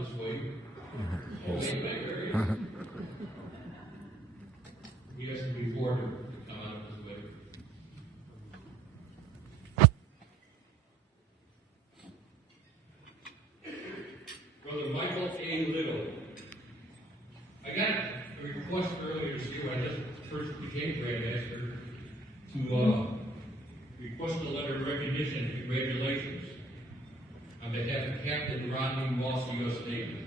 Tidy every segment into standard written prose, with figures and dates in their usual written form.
this way. He has to be forward to come out this way. Brother Michael A. Little. I got a request earlier this year when I just first became Grand Master to request a letter of recognition and congratulations on behalf of Captain Rodney Moss, U.S. Navy.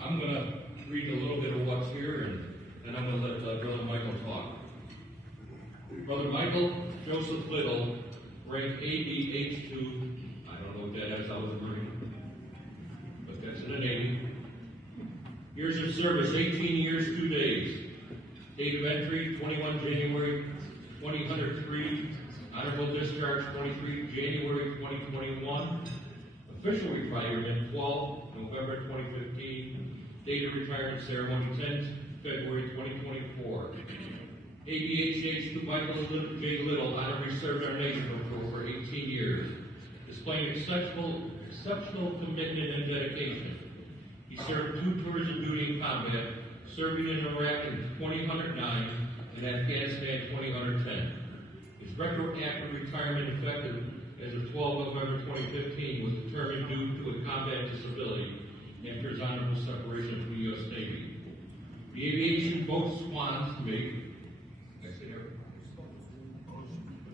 I'm going to read a little bit of what's here, and then I'm going to let Brother Michael talk. Brother Michael Joseph Little, rank ABH2, I don't know what that is, I was a Marine, but that's in the Navy. Years of service, 18 years, 2 days. Date of entry, 21 January 2003. Honorable discharge, 23 January 2021. Official retirement, 12 November 2015. Date of retirement ceremony, 10 February 2024. ABHH to Michael J. Little, honorably served our nation for over 18 years, displaying exceptional commitment and dedication. He served 2 tours of duty in combat, serving in Iraq in 2009 and Afghanistan 2010. His retroactive retirement effective as of 12 November 2015 was determined due to a combat disability after his honorable separation from the U.S. Navy. The aviation boat swans mate,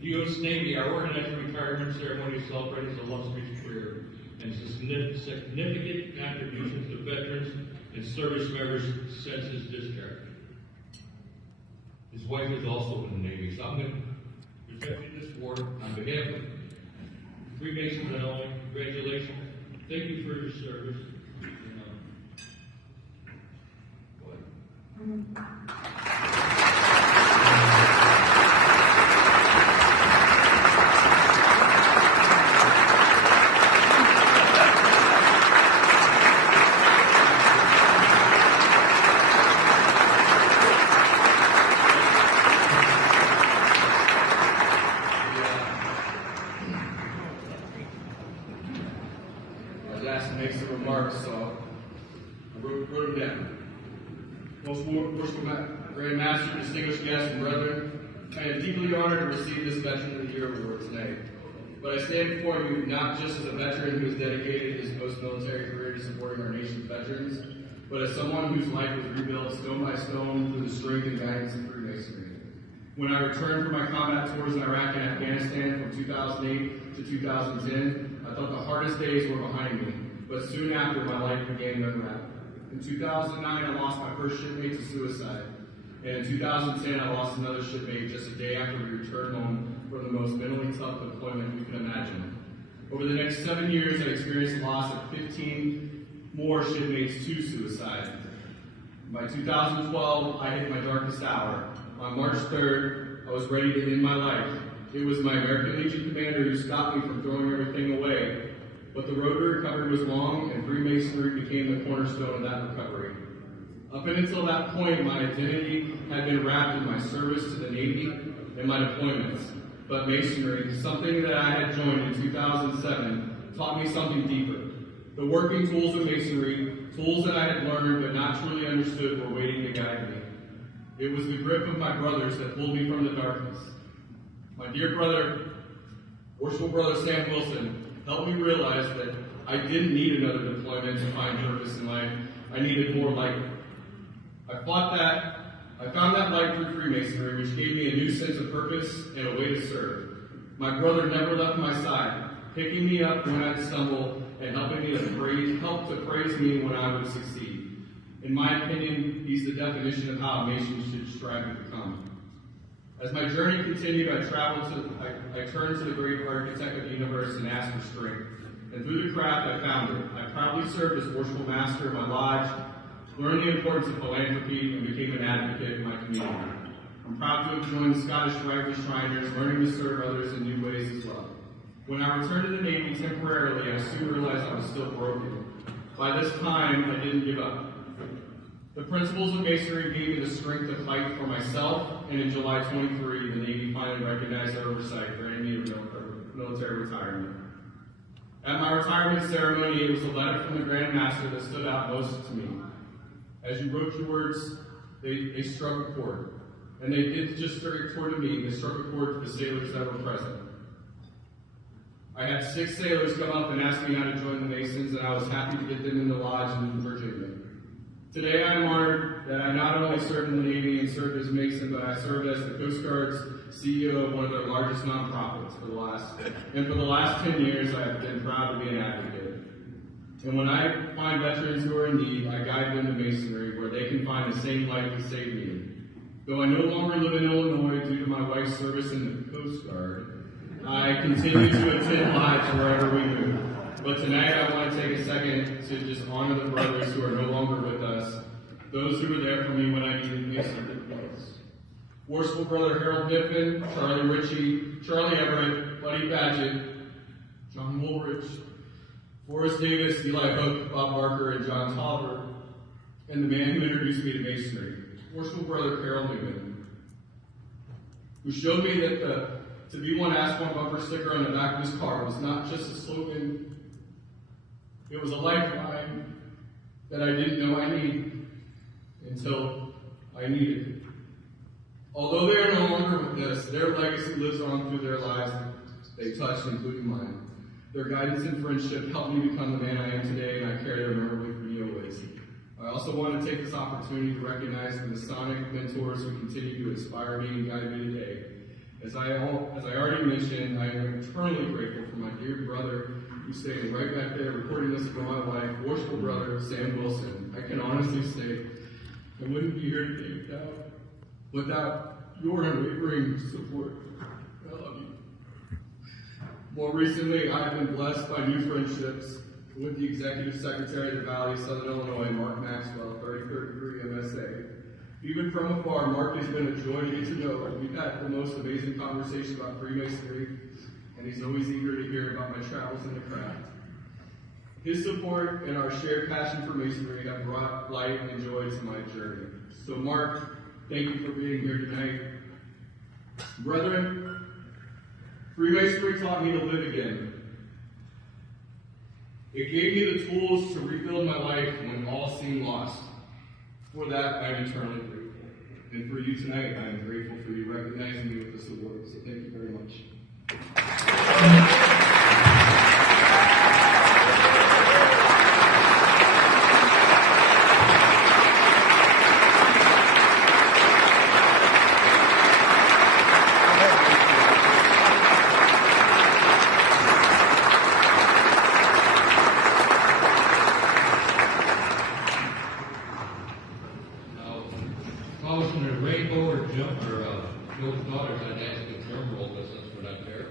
the U.S. Navy, our organized retirement ceremony celebrates his illustrious career and significant contributions to veterans and service members since his discharge. His wife is also in the Navy, so I'm going to present you this award on behalf of Freemasons and all. Congratulations. Thank you for your service. Go ahead. Grand Master, distinguished guests and brethren, I am deeply honored to receive this Veteran of the Year award today. But I stand before you not just as a veteran who has dedicated his post-military career to supporting our nation's veterans, but as someone whose life was rebuilt stone by stone through the strength and guidance of Freemasonry. When I returned from my combat tours in Iraq and Afghanistan from 2008 to 2010, I thought the hardest days were behind me, but soon after my life began to unravel. In 2009, I lost my first shipmate to suicide. And in 2010, I lost another shipmate just a day after we returned home from the most mentally tough deployment we could imagine. Over the next 7 years, I experienced the loss of 15 more shipmates to suicide. By 2012, I hit my darkest hour. On March 3rd, I was ready to end my life. It was my American Legion commander who stopped me from throwing everything away. But the road to recovery was long, and Freemasonry became the cornerstone of that recovery. Up until that point, my identity had been wrapped in my service to the Navy and my deployments. But Masonry, something that I had joined in 2007, taught me something deeper. The working tools of Masonry, tools that I had learned but not truly understood, were waiting to guide me. It was the grip of my brothers that pulled me from the darkness. My dear brother, Worshipful Brother Sam Wilson, helped me realize that I didn't need another deployment to find purpose in life. I needed more light. I found that light through Freemasonry, which gave me a new sense of purpose and a way to serve. My brother never left my side, picking me up when I'd stumble and helping me help to praise me when I would succeed. In my opinion, he's the definition of how a Mason should strive to become. As my journey continued, I turned to the great architect of the universe and asked for strength. And through the craft, I found it. I proudly served as worshipful master of my lodge, learned the importance of philanthropy, and became an advocate in my community. I'm proud to have joined the Scottish Rite Shriners, learning to serve others in new ways as well. When I returned to the Navy temporarily, I soon realized I was still broken. By this time, I didn't give up. The principles of Masonry gave me the strength to fight for myself, and in July 23, the Navy finally recognized their oversight, granting me a military retirement. At my retirement ceremony, it was a letter from the Grand Master that stood out most to me. As you wrote your words, they struck a chord. And they didn't just strike a chord to me, they struck a chord to the sailors that were present. I had 6 sailors come up and ask me how to join the Masons, and I was happy to get them in the lodge in Virginia. Today I am honored that I not only served in the Navy and served as Mason, but I served as the Coast Guard's CEO of one of their largest nonprofits for the last 10 years. I have been proud to be an advocate. And when I find veterans who are in need, I guide them to Masonry, where they can find the same light that saved me. Though I no longer live in Illinois due to my wife's service in the Coast Guard, I continue to attend lives wherever we move. But tonight I want to take a second to just honor the brothers who are no longer with us, those who were there for me when I needed Masonry most. Worshipful Brother Harold Kniffen, Charlie Ritchie, Charlie Everett, Buddy Badgett, John Woolrich, Forrest Davis, Eli Hook, Bob Barker, and John Tolliver, and the man who introduced me to Masonry, Worshipful Brother Carol Newman, who showed me that to be one Ask One bumper sticker on the back of his car was not just a slogan, it was a lifeline that I didn't know I needed until I needed it. Although they are no longer with us, their legacy lives on through their lives they touched, including mine. Their guidance and friendship helped me become the man I am today, and I carry their memory with me always. I also want to take this opportunity to recognize the Masonic mentors who continue to inspire me and guide me today. As I already mentioned, I am eternally grateful for my dear brother who's standing right back there recording this for my wife, Worshipful Brother Sam Wilson. I can honestly say I wouldn't be here today without your unwavering support. I love you. More recently, I have been blessed by new friendships with the Executive Secretary of the Valley of Southern Illinois, Mark Maxwell, 33rd degree MSA. Even from afar, Mark has been a joy to get to know. We've had the most amazing conversation about Freemasonry, and he's always eager to hear about my travels in the craft. His support and our shared passion for Masonry have brought light and joy to my journey. So Mark, thank you for being here tonight. Brethren, Freemasonry taught me to live again. It gave me the tools to rebuild my life when all seemed lost. For that, I am eternally grateful. And for you tonight, I am grateful for you recognizing me with this award. So thank you very much. Causing a rainbow or jump or Joe's daughter's I'd ask a drum roll, but since we're not there.